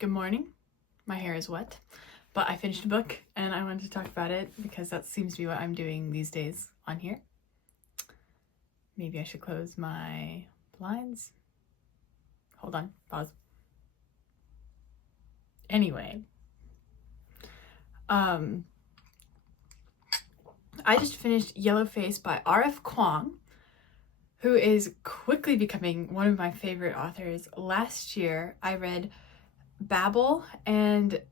Good morning. My hair is wet, but I finished a book and I wanted to talk about it because that seems to be what I'm doing these days on here. Maybe I should close my blinds. Hold on, pause. Anyway, I just finished Yellowface by R.F. Kuang, who is quickly becoming one of my favorite authors. Last year, I read Babel and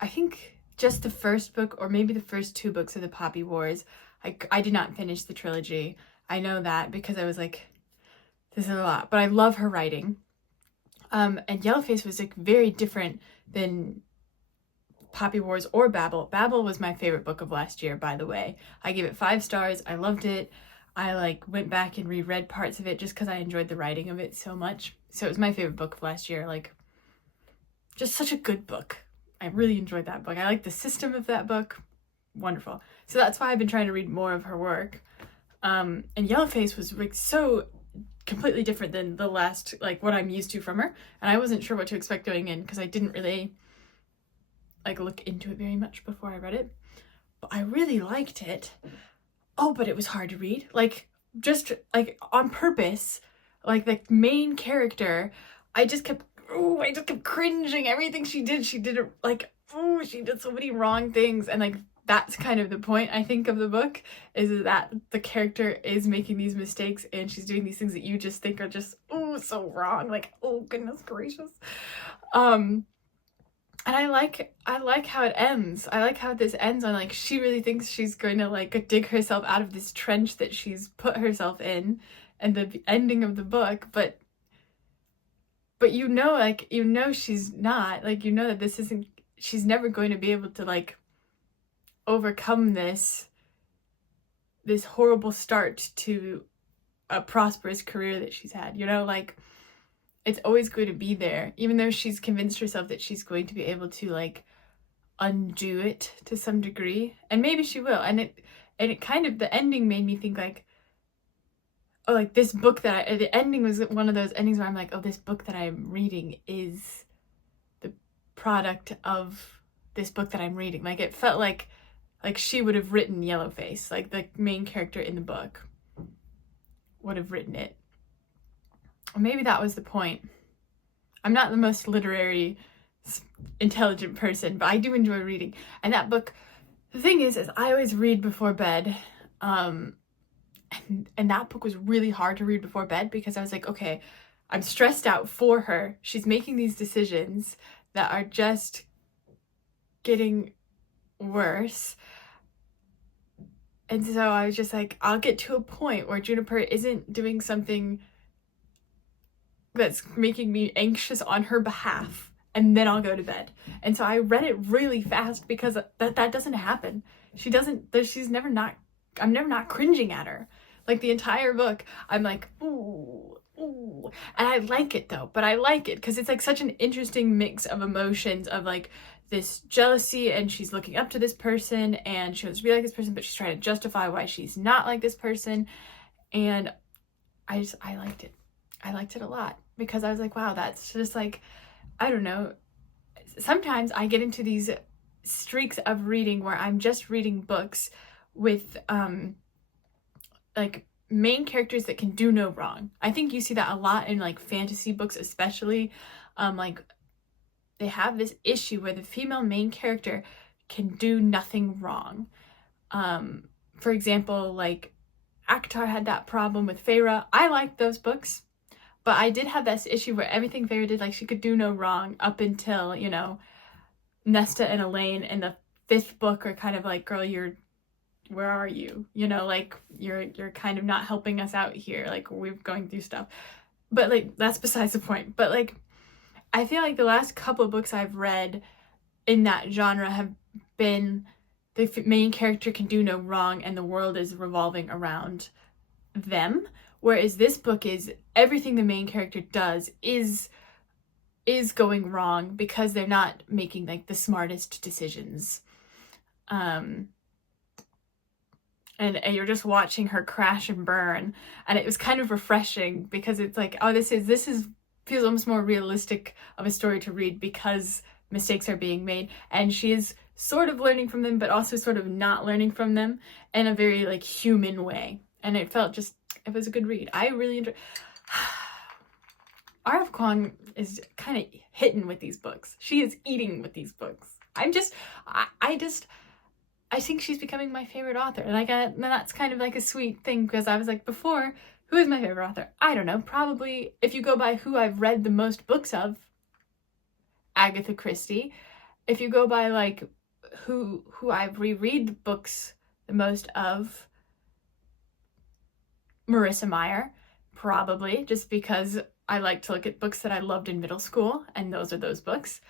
I think just the first book or maybe the first two books of the Poppy Wars. I did not finish the trilogy. I know that because I was like, this is a lot, but I love her writing. And Yellowface was like very different than Poppy Wars or Babel. Babel was my favorite book of last year, by the way. I gave it 5 stars. I loved it. I went back and reread parts of it just because I enjoyed the writing of it so much. So it was my favorite book of last year. Just such a good book. I really enjoyed that book. I like the system of that book. Wonderful. So that's why I've been trying to read more of her work. And Yellowface was so completely different than the last, what I'm used to from her. And I wasn't sure what to expect going in because I didn't really look into it very much before I read it. But I really liked it. Oh, but it was hard to read. Just on purpose, the main character, I just kept cringing. Everything she did she did so many wrong things. And that's kind of the point, I think, of the book, is that the character is making these mistakes and she's doing these things that you just think are just, so wrong. Oh, goodness gracious. And I like how it ends. I like how this ends on, she really thinks she's going to, dig herself out of this trench that she's put herself in, and the ending of the book, but she's not, that this isn't, she's never going to be able to, overcome this horrible start to a prosperous career that she's had, it's always going to be there, even though she's convinced herself that she's going to be able to undo it to some degree, and maybe she will. And it kind of, the ending made me think this book the ending was one of those endings where I'm this book that I'm reading is the product of this book that I'm reading. It felt like she would have written Yellowface, the main character in the book would have written it. Or maybe that was the point. I'm not the most literary, intelligent person, but I do enjoy reading. And that book, the thing is I always read before bed. And that book was really hard to read before bed because I was okay, I'm stressed out for her. She's making these decisions that are just getting worse. And so I was just I'll get to a point where Juniper isn't doing something that's making me anxious on her behalf, and then I'll go to bed. And so I read it really fast because that doesn't happen. I'm never not cringing at her. The entire book, I'm ooh. And I like it though, but I like it because it's such an interesting mix of emotions of this jealousy, and she's looking up to this person and she wants to be like this person, but she's trying to justify why she's not like this person. And I liked it. I liked it a lot because I was wow, that's just I don't know. Sometimes I get into these streaks of reading where I'm just reading books with main characters that can do no wrong. I think you see that a lot in fantasy books, especially. They have this issue where the female main character can do nothing wrong. For example, Akhtar had that problem with Feyre. I liked those books, but I did have this issue where everything Feyre did, she could do no wrong up until, Nesta and Elaine in the 5th book are kind of girl, where are you? You're kind of not helping us out here. We're going through stuff. But that's besides the point. But I feel the last couple of books I've read in that genre have been the main character can do no wrong and the world is revolving around them. Whereas this book is everything the main character does is going wrong because they're not making the smartest decisions. And you're just watching her crash and burn, and it was kind of refreshing because it's oh, this is feels almost more realistic of a story to read because mistakes are being made, and she is sort of learning from them, but also sort of not learning from them in a very like human way. And it was a good read. I really enjoyed. R.F. Kuang is kind of hitting with these books. She is eating with these books. I think she's becoming my favorite author. Like, that's kind of like a sweet thing, because I was like, before, who is my favorite author? I don't know. Probably, if you go by who I've read the most books of, Agatha Christie. If you go by like who I reread books the most of, Marissa Meyer, probably, just because I like to look at books that I loved in middle school, and those are those books.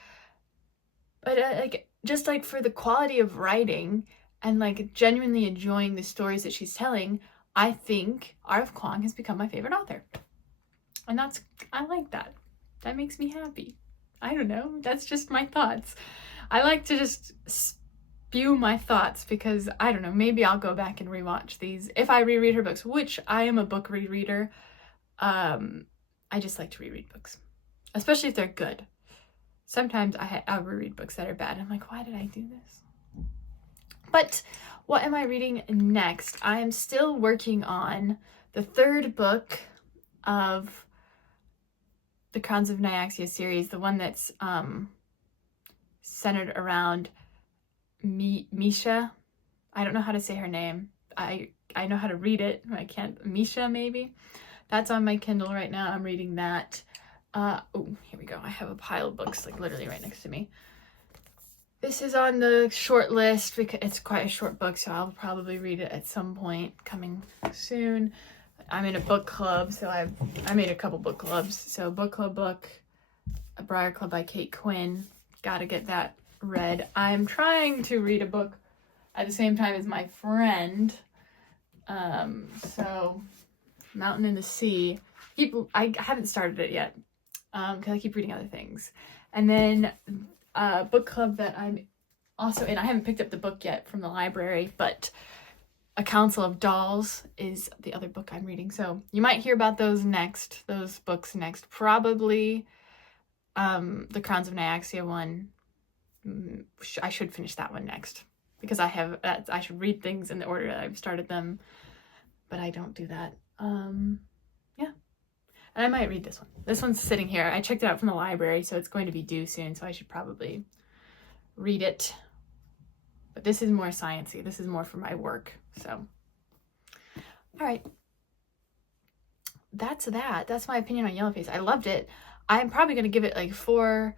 But like, just like for the quality of writing and like genuinely enjoying the stories that she's telling, I think R.F. Kuang has become my favorite author. And I like that. That makes me happy. I don't know. That's just my thoughts. I like to just spew my thoughts because, I don't know, maybe I'll go back and rewatch these if I reread her books, which I am a book rereader. I just like to reread books, especially if they're good. Sometimes I'll reread books that are bad. I'm like, why did I do this? But what am I reading next? I am still working on the third book of the Crowns of Nyaxia series, the one that's centered around Misha. I don't know how to say her name. I know how to read it. I can't. Misha, maybe. That's on my Kindle right now. I'm reading that. Oh, here we go. I have a pile of books like literally right next to me. This is on the short list because it's quite a short book, so I'll probably read it at some point coming soon. I'm in a book club, so I made a couple book clubs. So book club book, A Briar Club by Kate Quinn. Gotta get that read. I'm trying to read a book at the same time as my friend. So Mountain in the Sea. I haven't started it yet because I keep reading other things. And then a book club that I'm also in. I haven't picked up the book yet from the library, but A Council of Dolls is the other book I'm reading. So you might hear about those books next. Probably the Crowns of Nyaxia one. I should finish that one next because I should read things in the order that I've started them, but I don't do that. Yeah. And I might read this one. This one's sitting here. I checked it out from the library, so it's going to be due soon, so I should probably read it. But this is more sciencey. This is more for my work, so. All right. That's that. That's my opinion on Yellowface. I loved it. I'm probably going to give it like 4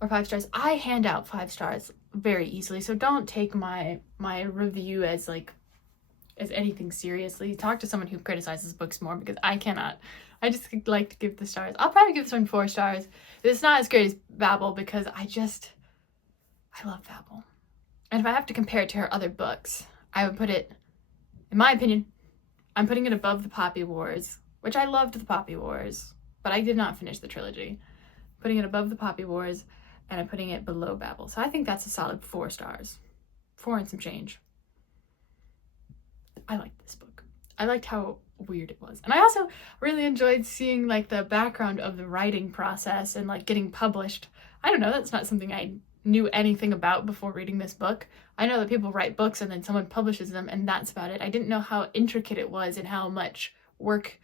or 5 stars. I hand out 5 stars very easily, so don't take my review as anything seriously. Talk to someone who criticizes books more, because I cannot. I just like to give the stars. I'll probably give this one 4 stars. It's not as great as Babel because I love Babel. And if I have to compare it to her other books, I would put it, in my opinion, I'm putting it above the Poppy Wars, which I loved the Poppy Wars, but I did not finish the trilogy. Putting it above the Poppy Wars, and I'm putting it below Babel. So I think that's a solid 4 stars. 4 and some change. I liked this book. I liked how weird it was. And I also really enjoyed seeing like the background of the writing process and like getting published. I don't know, that's not something I knew anything about before reading this book. I know that people write books and then someone publishes them and that's about it. I didn't know how intricate it was and how much work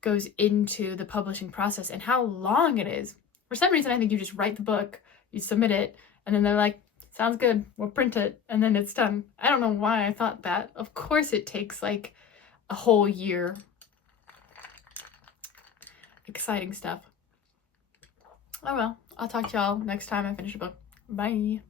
goes into the publishing process and how long it is. For some reason, I think you just write the book, you submit it, and then they're like, sounds good, we'll print it, and then it's done. I don't know why I thought that. Of course it takes like a whole year. Exciting stuff. Oh well, I'll talk to y'all next time I finish a book. Bye.